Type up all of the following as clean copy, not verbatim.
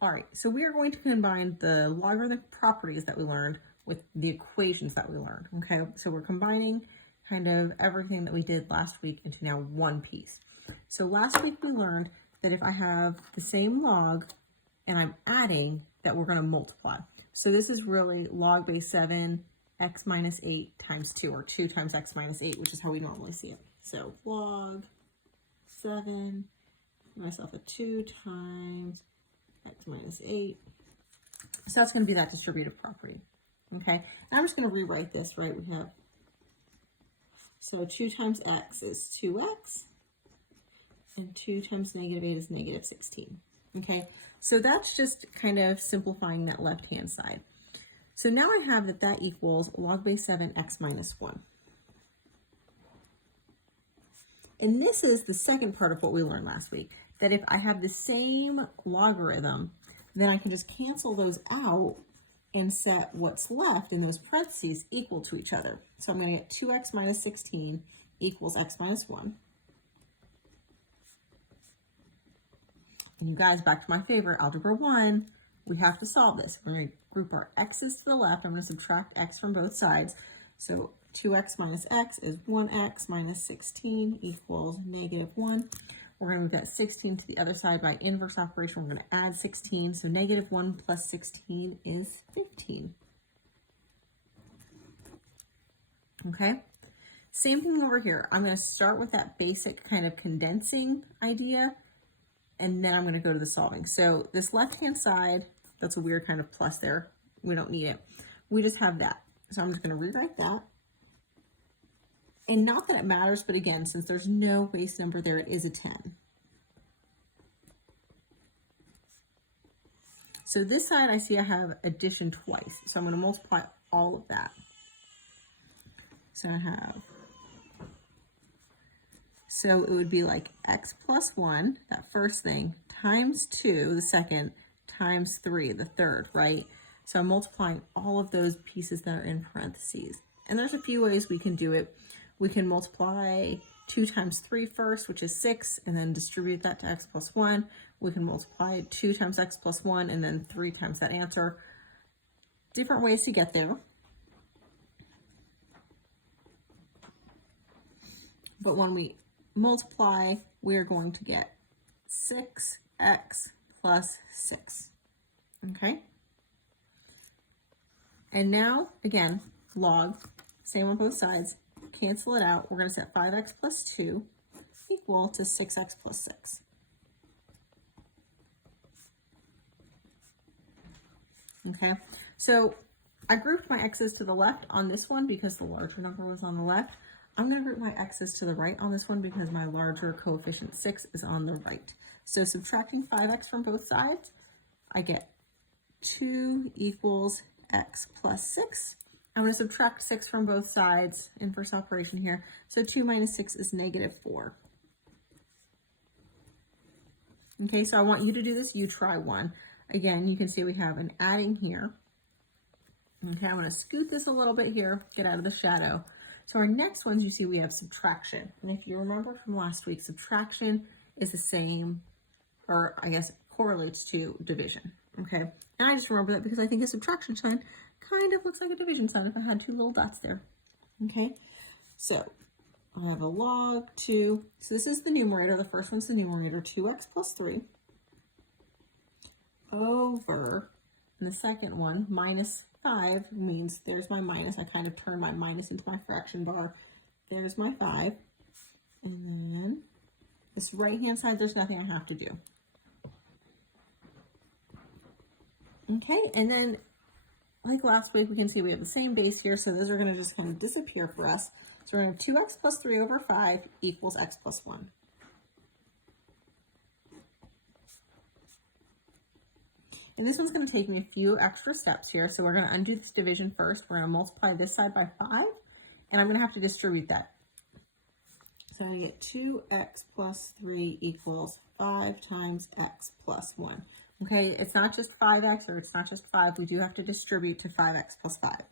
All right, so we are going to combine the logarithmic properties that we learned with the equations that we learned, okay? So we're combining kind of everything that we did last week into now one piece. So last week we learned that if I have the same log and I'm adding, that we're going to multiply. So this is really log base 7 x minus 8 times 2, or 2 times x minus 8, which is how we normally see it. So log 7, myself a 2 times x minus 8. So that's going to be that distributive property. Okay, and I'm just going to rewrite this, right? We have, so 2 times x is 2x, and 2 times negative 8 is negative 16. Okay, so that's just kind of simplifying that left-hand side. So now I have that equals log base 7 x minus 1. And this is the second part of what we learned last week, that if I have the same logarithm, then I can just cancel those out and set what's left in those parentheses equal to each other. So I'm going to get 2x minus 16 equals x minus 1. And you guys, back to my favorite, algebra 1, we have to solve this. We're going to group our x's to the left. I'm going to subtract x from both sides. So 2x minus x is 1x minus 16 equals negative 1. We're going to move that 16 to the other side by inverse operation. We're going to add 16. So negative 1 plus 16 is 15. Okay. Same thing over here. I'm going to start with that basic kind of condensing idea, and then I'm going to go to the solving. So this left-hand side, that's a weird kind of plus there. We don't need it. We just have that. So I'm just going to rewrite that. And not that it matters, but again, since there's no base number there, it is a 10. So this side, I see I have addition twice. So I'm going to multiply all of that. So I have, so it would be like x plus 1, that first thing, times 2, the second, times 3, the third, right? So I'm multiplying all of those pieces that are in parentheses. And there's a few ways we can do it. We can multiply 2 times 3 first, which is 6, and then distribute that to x plus 1. We can multiply 2 times x plus 1, and then 3 times that answer. Different ways to get there. But when we multiply, we're going to get 6x plus 6. Okay? And now, again, log, same on both sides. Cancel it out. We're going to set 5x plus 2 equal to 6x plus 6. Okay, so I grouped my x's to the left on this one because the larger number was on the left. I'm going to group my x's to the right on this one because my larger coefficient 6 is on the right. So subtracting 5x from both sides, I get 2 equals x plus 6. I'm going to subtract 6 from both sides, inverse operation here. So 2 minus 6 is negative 4. Okay, so I want you to do this. You try one. Again, you can see we have an adding here. Okay, I'm going to scoot this a little bit here, get out of the shadow. So our next ones, you see we have subtraction. And if you remember from last week, subtraction is the same, or I guess correlates to division. Okay, and I just remember that because I think a subtraction sign kind of looks like a division sign if I had 2 little dots there. Okay, so I have a log 2. So this is the numerator. The first one's the numerator, 2x plus 3 over, and the second one, minus 5, means there's my minus. I kind of turn my minus into my fraction bar. There's my 5. And then this right-hand side, there's nothing I have to do. Okay, and then like last week, we can see we have the same base here, so those are going to just kind of disappear for us. So we're going to have 2x plus 3 over 5 equals x plus 1. And this one's going to take me a few extra steps here. So we're going to undo this division first. We're going to multiply this side by 5, and I'm going to have to distribute that. So I'm going to get 2x plus 3 equals 5 times x plus 1. Okay, it's not just 5x or it's not just 5. We do have to distribute to 5x plus 5.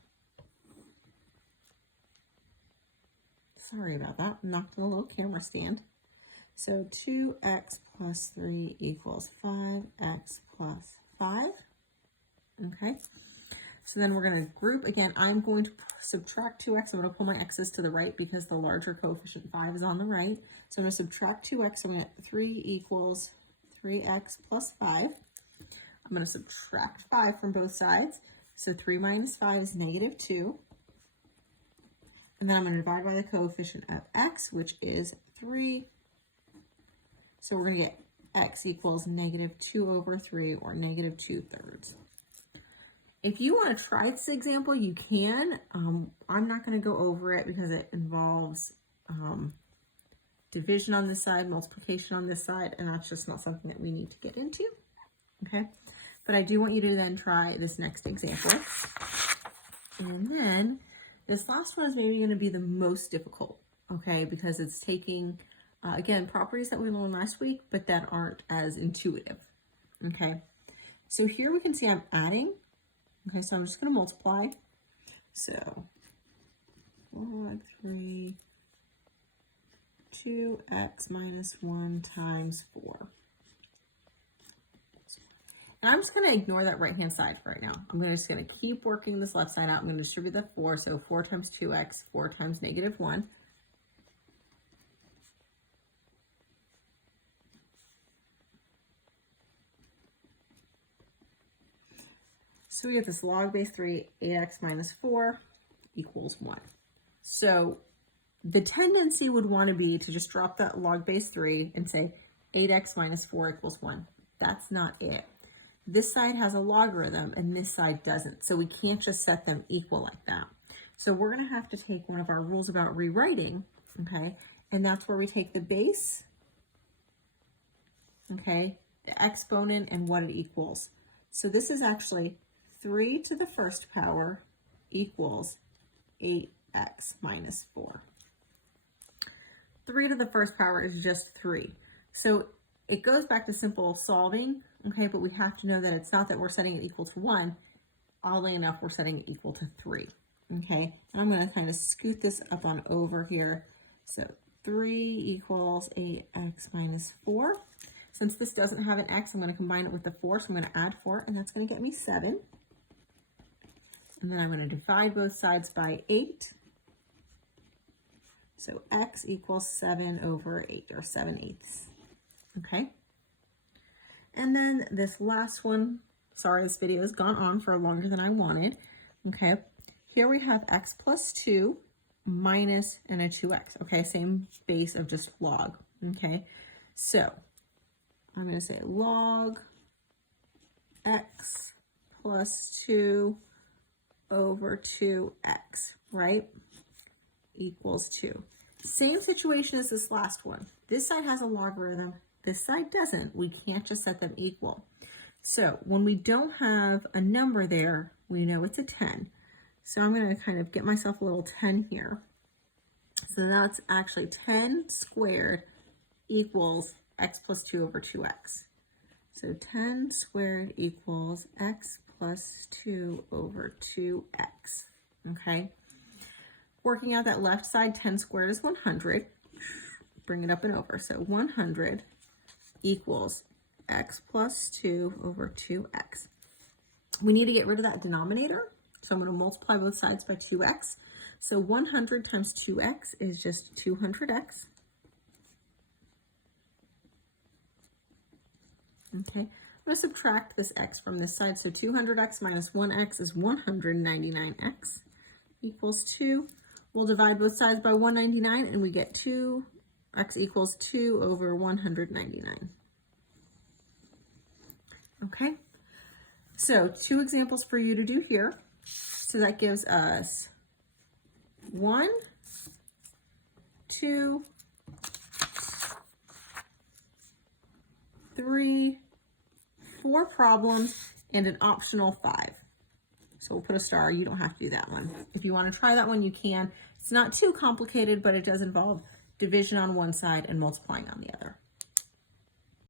Sorry about that. Knocked on a little camera stand. So 2x plus 3 equals 5x plus 5. So then we're going to group again. I'm going to subtract 2x. I'm going to pull my x's to the right because the larger coefficient 5 is on the right. So I'm going to subtract 2x. So I'm going to 3 equals 3x plus 5. I'm going to subtract 5 from both sides. So 3 minus 5 is negative 2. And then I'm going to divide by the coefficient of x, which is 3. So we're going to get x equals negative 2 over 3, or negative 2/3. If you want to try this example, you can. I'm not going to go over it because it involves division on this side, multiplication on this side, and that's just not something that we need to get into, okay? But I do want you to then try this next example. And then this last one is maybe going to be the most difficult, okay? Because it's taking, again, properties that we learned last week, but that aren't as intuitive, okay? So here we can see I'm adding. Okay, so I'm just going to multiply. So, log 3, 2x minus 1 times 4. And I'm just going to ignore that right-hand side for right now. I'm just going to keep working this left side out. I'm going to distribute that 4. So 4 times 2x, 4 times negative 1. So we get this log base 3, 8x minus 4 equals 1. So the tendency would want to be to just drop that log base 3 and say 8x minus 4 equals 1. That's not it. This side has a logarithm and this side doesn't. So we can't just set them equal like that. So we're going to have to take one of our rules about rewriting, okay? And that's where we take the base, okay, the exponent, and what it equals. So this is actually 3 to the first power equals 8x minus 4. 3 to the first power is just 3. So it goes back to simple solving, okay, but we have to know that it's not that we're setting it equal to 1. Oddly enough, we're setting it equal to 3, okay? And I'm going to kind of scoot this up on over here. So 3 equals 8x minus 4. Since this doesn't have an x, I'm going to combine it with the 4, so I'm going to add 4, and that's going to get me 7. And then I'm going to divide both sides by 8. So x equals 7 over 8, or 7/8. Okay. And then this last one, sorry, this video has gone on for longer than I wanted. Okay. Here we have x plus 2 minus and a 2x. Okay, same base of just log. Okay. So I'm going to say log x plus 2 over 2x, right, equals 2. Same situation as this last one. This side has a logarithm. This side doesn't. We can't just set them equal. So when we don't have a number there, we know it's a 10. So I'm going to kind of get myself a little 10 here. So that's actually 10 squared equals x plus 2 over 2x. So 10 squared equals x plus 2 over 2x, okay? Working out that left side, 10 squared is 100. Bring it up and over. So 100 equals x plus 2 over 2x. We need to get rid of that denominator. So I'm going to multiply both sides by 2x. So 100 times 2x is just 200x. Okay, I'm going to subtract this x from this side. So 200x minus 1x is 199x equals 2. We'll divide both sides by 199 and we get 2x equals 2 over 199. Okay, so 2 examples for you to do here. So that gives us 1, 2, 3, 4 problems, and an optional 5. So we'll put a star. You don't have to do that one. If you want to try that one, you can. It's not too complicated, but it does involve division on one side and multiplying on the other.